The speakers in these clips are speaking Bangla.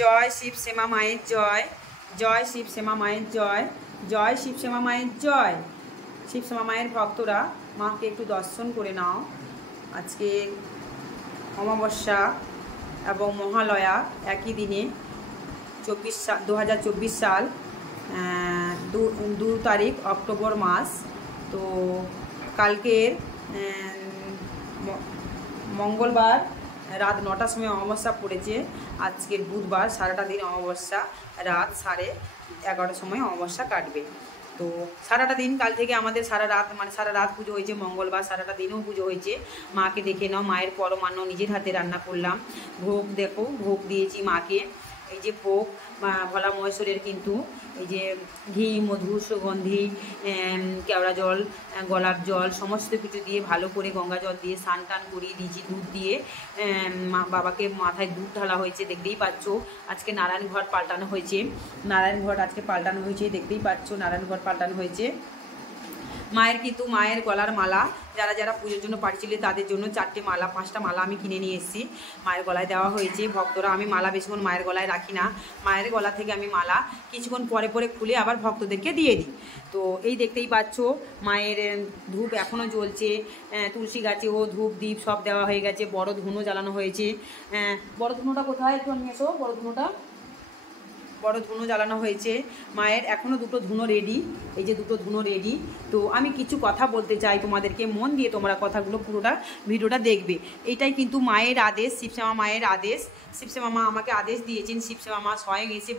জয় শিব শ্যামা মায়ের জয়, জয় শিব শ্যামা মায়ের জয়, জয় শিব শ্যামা মায়ের জয়। শিব শ্যামা মায়ের ভক্তরা মাকে একটু দর্শন করে নাও। আজকে অমাবস্যা এবং মহালয়া একই দিনে 2024 সাল 2 তারিখ অক্টোবর মাস। তো কালকের মঙ্গলবার রাত 9টার সময় অমাবস্যা পড়েছে। আজকের বুধবার সারাটা দিন অমাবস্যা, রাত 11:30 সময় অমাবস্যা কাটবে। তো সারাটা দিন কাল থেকে আমাদের সারা রাত পুজো হয়েছে। মঙ্গলবার সারাটা দিনও পুজো হয়েছে। মাকে দেখে নাও, মায়ের পরমান্ন নিজের হাতে রান্না করলাম। ভোগ দেখো, ভোগ দিয়েছি মাকে। এই যে ভোগ ভোলা মহেশ্বরের, কিন্তু এই যে ঘি, মধু, সুগন্ধি, কেওড়া জল, গোলাপ জল সমস্ত কিছু দিয়ে ভালো করে গঙ্গা জল দিয়ে স্নান টান করিয়ে দিয়েছি। দুধ দিয়ে বাবাকে মাথায় দুধ ঢালা হয়েছে, দেখতেই পাচ্ছ। আজকে নারায়ণ ঘট পাল্টানো হয়েছে, নারায়ণ ঘট আজকে পাল্টানো হয়েছে, দেখতেই পাচ্ছ নারায়ণ ঘট পাল্টানো হয়েছে। মায়ের কিন্তু মায়ের গলার মালা যারা যারা পুজোর জন্য পাঠিয়েছিল তাদের জন্য 4টে মালা 5টা মালা আমি কিনে নিয়ে এসেছি, মায়ের গলায় দেওয়া হয়েছে। ভক্তরা, আমি মালা বেশিক্ষণ মায়ের গলায় রাখি না, মায়ের গলা থেকে আমি মালা কিছুক্ষণ পরে পরে খুলে আবার ভক্তদেরকে দিয়ে দিই। তো এই দেখতেই পাচ্ছ মায়ের ধূপ এখনও জ্বলছে, তুলসী গাছেও ধূপ দ্বীপ সব দেওয়া হয়ে গেছে। বড় ধুনো জ্বালানো হয়েছে। বড় ধুনোটা কোথায়, একটু নিয়ে এসো বড় ধুনোটা। বড় ধুনো জ্বালানো হয়েছে মায়ের, এখনও 2টো ধুনো রেডি। এই যে 2টো ধুনো রেডি। তো আমি কিছু কথা বলতে চাই তোমাদেরকে, মন দিয়ে তোমরা কথাগুলো পুরোটা ভিডিওটা দেখবে। এইটাই কিন্তু মায়ের আদেশ, শিবশ্যামা মায়ের আদেশ। শিবশ্যামা মা আমাকে আদেশ দিয়েছেন। শিবশ্যামা মা স্বয়ং এসে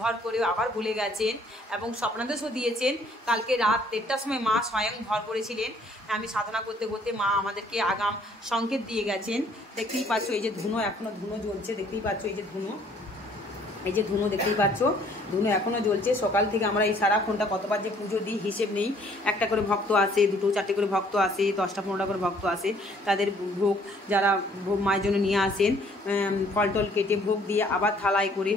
ভর করে আবার বলে গেছেন এবং স্বপ্নাদেশও দিয়েছেন। কালকে রাত 1টার সময় মা স্বয়ং ভর করেছিলেন। আমি সাধনা করতে করতে মা আমাদেরকে আগাম সংকেত দিয়ে গেছেন। দেখতেই পাচ্ছ এই যে ধুনো, এখনও ধুনো জ্বলছে, দেখতেই পাচ্ছ এই যে ধুনো, এই যে ধুনো দেখতেই পাচ্ছ, ধুনো এখনও জ্বলছে। সকাল থেকে আমরা এই সারাক্ষণটা কতবার যে পুজো দিই হিসেব নেই। একটা করে ভক্ত আসে, 2টো 4টে করে ভক্ত আসে, 10টা 15টা করে ভক্ত আসে। তাদের ভোগ যারা ভোগ মায়ের জন্য নিয়ে আসেন, ফল টল কেটে ভোগ দিয়ে আবার থালায় করে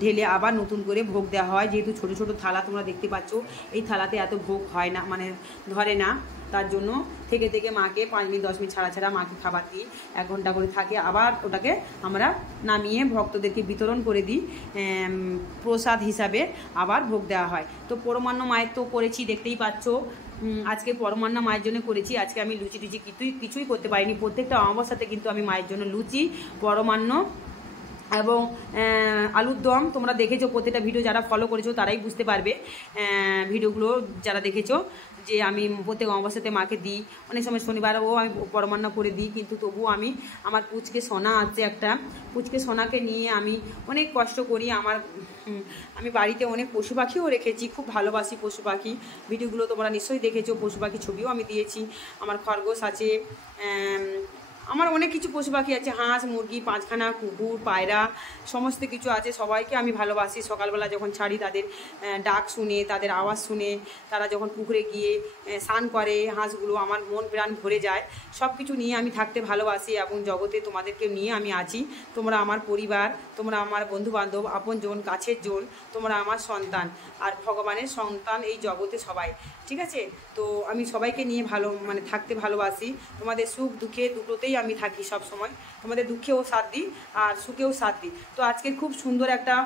ঢেলে আবার নতুন করে ভোগ দেওয়া হয়। যেহেতু ছোটো ছোটো থালা তোমরা দেখতে পাচ্ছ, এই থালাতে এত ভোগ হয় না, মানে ধরে না। তার জন্য থেকে থেকে মাকে 5 মিনিট 10 মিনিট ছাড়া ছাড়া মাকে খাবার দিই। 1 ঘন্টা করে থাকে, আবার ওটাকে আমরা নামিয়ে ভক্তদেরকে বিতরণ করে দিই। প্রসাদ হিসাবে আবার ভোগ দেওয়া হয়। তো পরমান্ন মায়ের তো করেছি, দেখতেই পাচ্ছ। আজকে পরমান্ন মায়ের জন্য করেছি। আজকে আমি লুচি টুচি কিছুই করতে পারিনি। প্রত্যেকটা অমাবস্যাতে কিন্তু আমি মায়ের জন্য লুচি, পরমান্ন এবং আলুর দম তোমরা দেখেছো। প্রত্যেকটা ভিডিও যারা ফলো করেছো তারাই বুঝতে পারবে, ভিডিওগুলো যারা দেখেছো, যে আমি প্রত্যেক অমাবস্যাতে মাকে দিই। অনেক সময় শনিবারও আমি পরমান্ন করে দিই, কিন্তু তবুও আমি আমার পুচকে সোনা আছে একটা, পুচকে সোনাকে নিয়ে আমি অনেক কষ্ট করি। আমি বাড়িতে অনেক পশু পাখিও রেখেছি, খুব ভালোবাসি পশু পাখি। ভিডিওগুলো তোমরা নিশ্চয়ই দেখেছো, পশু পাখি ছবিও আমি দিয়েছি। আমার খরগোশ আছে, আমার অনেক কিছু পশু পাখি আছে, হাঁস মুরগি 5খানা, কুকুর পায়রা সমস্ত কিছু আছে। সবাইকে আমি ভালোবাসি। সকালবেলা যখন ছাড়ি তাদের ডাক শুনে, তাদের আওয়াজ শুনে, তারা যখন পুকুরে গিয়ে স্নান করে হাঁসগুলো, আমার মন প্রাণ ভরে যায়। সব কিছু নিয়ে আমি থাকতে ভালোবাসি এবং জগতে তোমাদেরকে নিয়ে আমি আছি। তোমরা আমার পরিবার, তোমরা আমার বন্ধুবান্ধব, আপনজন, কাছের জন, তোমরা আমার সন্তান আর ভগবানের সন্তান এই জগতে সবাই, ঠিক আছে? তো আমি সবাইকে নিয়ে থাকতে ভালোবাসি। তোমাদের সুখ দুঃখে দুটোতেই আমি থাকি সব সময়। তোমাদের দুঃখেও সাথ দিই আর সুখেও সাথ দিই। তো আজকের খুব সুন্দর একটা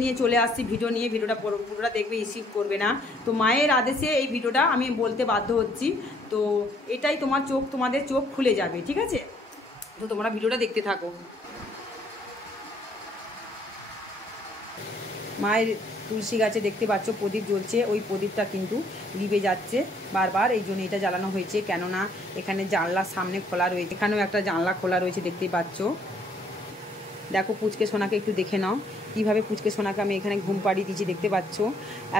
নিয়ে চলে আসছি, ভিডিও নিয়ে। ভিডিওটা পুরোটা দেখবে, রিসিভ করবে না। তো মায়ের আদেশে এই ভিডিওটা আমি বলতে বাধ্য হচ্ছি। তো এটাই তোমাদের চোখ খুলে যাবে, ঠিক আছে? তো তোমরা ভিডিওটা দেখতে থাকো। মায়ের তুলসী গাছে দেখতে পাচ্ছ প্রদীপ জ্বলছে, ওই প্রদীপটা কিন্তু লিবে যাচ্ছে বারবার, এই জন্য এটা জ্বালানো হয়েছে। কেননা এখানে জানলার সামনে খোলা রয়েছে, এখানেও একটা জানলা খোলা রয়েছে, দেখতেই পাচ্ছ। দেখো পুচকে সোনাকে একটু দেখে নাও, কীভাবে পুচকে সোনাকে আমি এখানে ঘুম পাড়িয়ে দিয়েছি, দেখতে পাচ্ছ।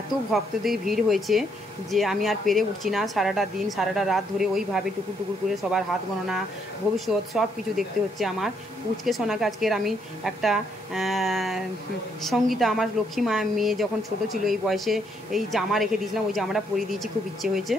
এত ভক্তদের ভিড় হয়েছে যে আমি আর পেরে উঠছি না। সারাটা দিন সারাটা রাত ধরে ওইভাবে টুকুর টুকুর করে সবার হাত গণনা, ভবিষ্যৎ সব কিছু দেখতে হচ্ছে আমার। পুচকে সোনাকে আজকের আমি একটা সঙ্গীতা, আমার লক্ষ্মী মা মেয়ে যখন ছোট ছিল এই বয়সে এই জামা রেখে দিয়েছিলাম, ওই জামাটা পরিয়ে দিয়েছি, খুব ইচ্ছে হয়েছে।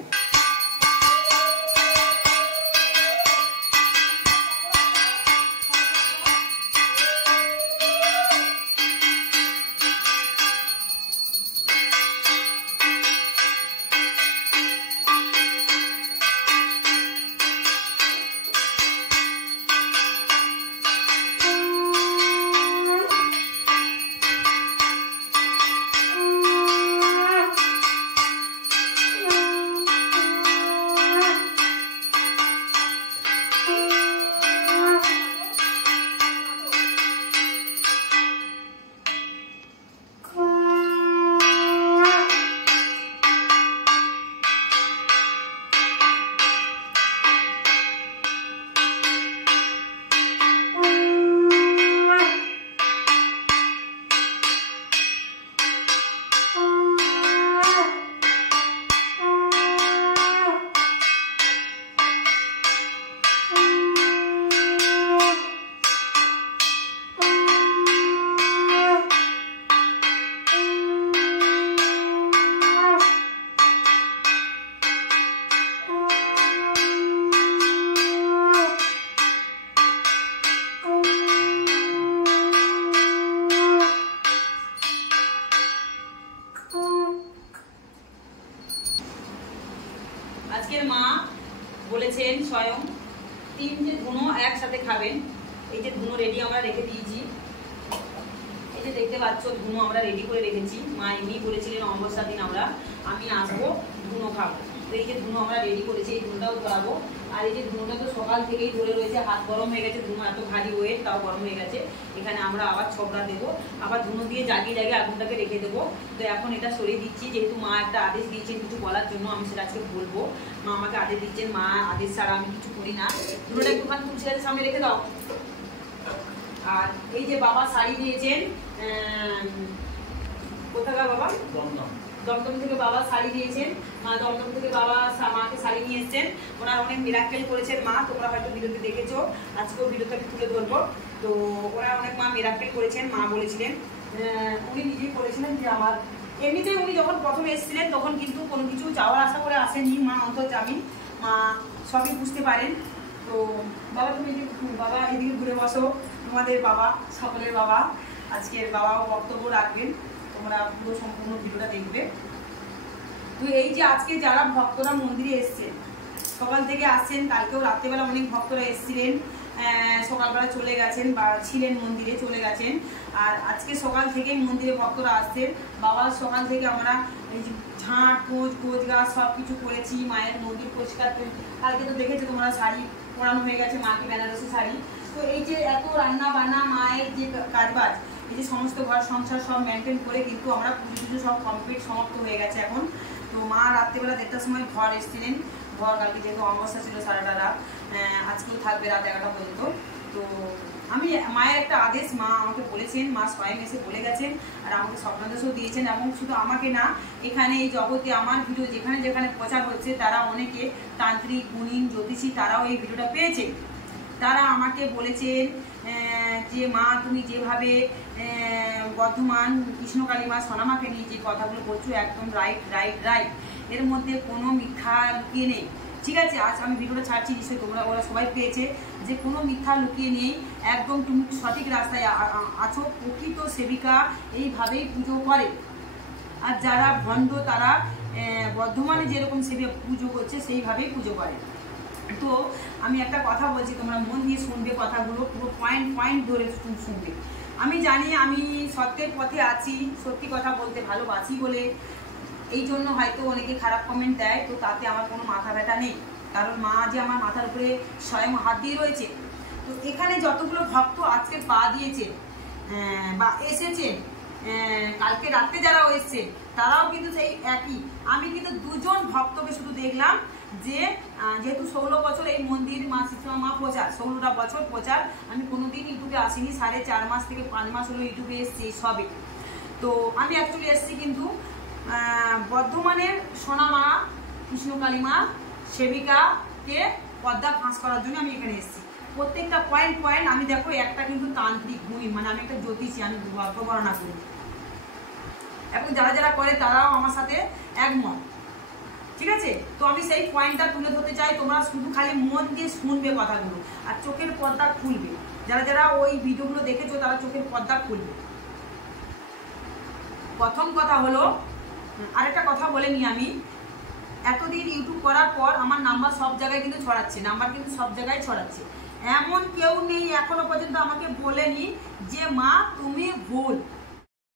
বলেছেন স্বয়ং 3টে ধুনো একসাথে খাবেন। এই যে ধুনো রেডি আমরা রেখে দিয়েছি, এই যে দেখতে পাচ্ছ ধুনো আমরা রেডি করে রেখেছি। মা এমনি বলেছিলেন অমাবস্যার দিন আমি আসবো ধুনো খাবো, তো এই যে ধুনো আমরা রেডি করেছি, এই ধুনোটাও ধরাবো। আর এই যে ধুনোটা তো সকাল থেকেই ধরে রয়েছে, হাত গরম হয়ে গেছে, ধুনো এত ভারী ওয়েট তাও গরম হয়ে গেছে। এখানে আমরা আবার ছবড়া দেবো, আবার ধুনো দিয়ে জাগিয়ে আগুনটাকে রেখে দেবো। তো এখন এটা সরিয়ে দিচ্ছি, যেহেতু মা একটা আদেশ দিয়েছেন কিছু বলার জন্য, আমি সেটা আজকে বলবো। মা আমাকে আদেশ দিচ্ছেন, মা আদেশ ছাড়া আমি কিছু করি না। ধুনোটা একটুখানি তুলসী গাছের সামনে রেখে দাও। আর এই যে বাবা শাড়ি দিয়েছেন, কোথাকার বাবা? দমদম থেকে বাবা শাড়ি দিয়েছেন। দমদম থেকে বাবা মাকে শাড়ি নিয়ে এসছেন। ওনারা অনেক মিরাক্কেল করেছেন মা, তোমরা হয়তো ভিডিওতে দেখেছো, আজকেও ভিডিওতে আমি তুলে ধরবো। তো ওনারা অনেক মা মিরাক্কেল করেছেন। মা বলেছিলেন, উনি নিজেই বলেছিলেন যে আমার এমনিতেই উনি যখন প্রথমে এসেছিলেন তখন কিন্তু কোনো কিছু চাওয়ার আশা করে আসেননি। মা অন্তর্যামী, মা সবই বুঝতে পারেন। তো বাবা তুমি বাবা এদিকে ঘুরে বসো, তোমাদের বাবা, সকলের বাবা আজকের বাবাও বক্তব্য রাখবেন, তোমরা পুরো সম্পূর্ণ ভিডিওটা দেখবে। তো এই যে আজকে যারা ভক্তরা মন্দিরে এসছেন, সকাল থেকে আসছেন, কালকেও রাত্রেবেলা অনেক ভক্তরা এসছিলেন, সকালবেলা চলে গেছেন বা ছিলেন মন্দিরে চলে গেছেন। আর আজকে সকাল থেকেই মন্দিরে ভক্তরা আসছেন। বাবা সকাল থেকে আমরা এই যে ঝাঁট কোচ গাছ সব কিছু করেছি, মায়ের মন্দির পরিষ্কার। কালকে তো দেখেছো তোমরা শাড়ি পরানো হয়ে গেছে মাকে, বেনারসি শাড়ি। তো এই যে এত রান্না বান্না, মায়ের যে কাজবাজ, এই যে সমস্ত ঘর সংসার সব মেনটেন করে কিন্তু আমরা পুজো সব কমপ্লিট সমাপ্ত হয়ে গেছে এখন। তো মা রাত্রিবেলা 1:30টার সময় ঘর এসেছিলেন। ঘর কালকে যেহেতু অমাবস্যা ছিল সারাটা রাত, আজকেও থাকবে রাত 11টা পর্যন্ত। তো আমি মায়ের একটা আদেশ মা আমাকে বলেছেন, মা স্বয়ং এসে বলে গেছেন, আর আমাকে স্বপ্নাদেশও দিয়েছেন। এবং শুধু আমাকে না, এখানে এই জগতে আমার ভিডিও যেখানে যেখানে প্রচার হচ্ছে তারা অনেকে তান্ত্রিক, গুণিন, জ্যোতিষী তারাও এই ভিডিওটা পেয়েছে। তারা আমাকে বলেছেন যে মা তুমি যেভাবে বর্ধমান কৃষ্ণকালী মা সোনামাকে নিয়ে যে কথাগুলো বলছো একদম রাইট, এর মধ্যে কোনো মিথ্যা লুকিয়ে নেই। ঠিক আছে, আজ আমি ভিডিওটা ছাড়ছি, নিশ্চয়ই তোমরা ওরা সবাই পেয়েছে যে কোনো মিথ্যা লুকিয়ে নেই, একদম তুমি সঠিক রাস্তায় আছো। প্রকৃত সেবিকা এইভাবেই পুজো করে। আর যারা ভণ্ড তারা বর্ধমানে যেরকম সেবিকা পুজো করছে সেইভাবেই পুজো করে। তো আমি একটা কথা বলছি, তোমরা মন দিয়ে শুনবে কথাগুলো, পুরো পয়েন্ট ধরে শুনবে। আমি জানি আমি সত্যের পথে আছি, সত্যি কথা বলতে ভালোবাসি বলে এই জন্য হয়তো অনেকে খারাপ কমেন্ট দেয়, তো তাতে আমার কোনো মাথা ব্যথা নেই, কারণ মা যে আমার মাথার উপরে স্বয়ং হাত দিয়ে রয়েছে। তো এখানে যতগুলো ভক্ত আজকে পা দিয়েছে বা এসেছে, কালকে রাত্রে যারা এসছে তারাও কিন্তু সেই একই। আমি কিন্তু 2জন ভক্তকে শুধু দেখলাম যে যেহেতু 16 বছর এই মন্দির মা শীতলা মা প্রচার, 16টা বছর প্রচার, আমি কোনোদিন ইউটিউবে আসিনি, 4.5 মাস থেকে 5 মাস হলো ইউটিউবে এসছি সবে। তো আমি অ্যাকচুয়ালি এসছি কিন্তু বর্ধমানের সোনামা কৃষ্ণকালী মা সেবিকাকে পর্দা ফাঁস করার জন্য আমি এখানে এসেছি। প্রত্যেকটা পয়েন্ট আমি দেখো, একটা কিন্তু তান্ত্রিক গুণী, মানে আমি একটা জ্যোতিষী, আমি গল্প বর্ণনা করি এবং যারা যারা করে তারাও আমার সাথে একমত। ঠিক আছে, তো আমি সেই পয়েন্টটা তুলে ধরতে চাই। তোমরা শুধু খালি মন দিয়ে শুনবে কথাগুলো আর চোখের পর্দা খুলবে। যারা যারা ওই ভিডিওগুলো দেখেছো তারা চোখের পর্দা খুলবে। প্রথম কথা হলো, আরেকটা কথা বলে নিই আমি, এতদিন ইউটিউব করার পর আমার নাম্বার সব জায়গায় কিন্তু ছড়াচ্ছে, এমন কেউ নেই এখনো পর্যন্ত আমাকে বলেনি যে মা তুমি ভুল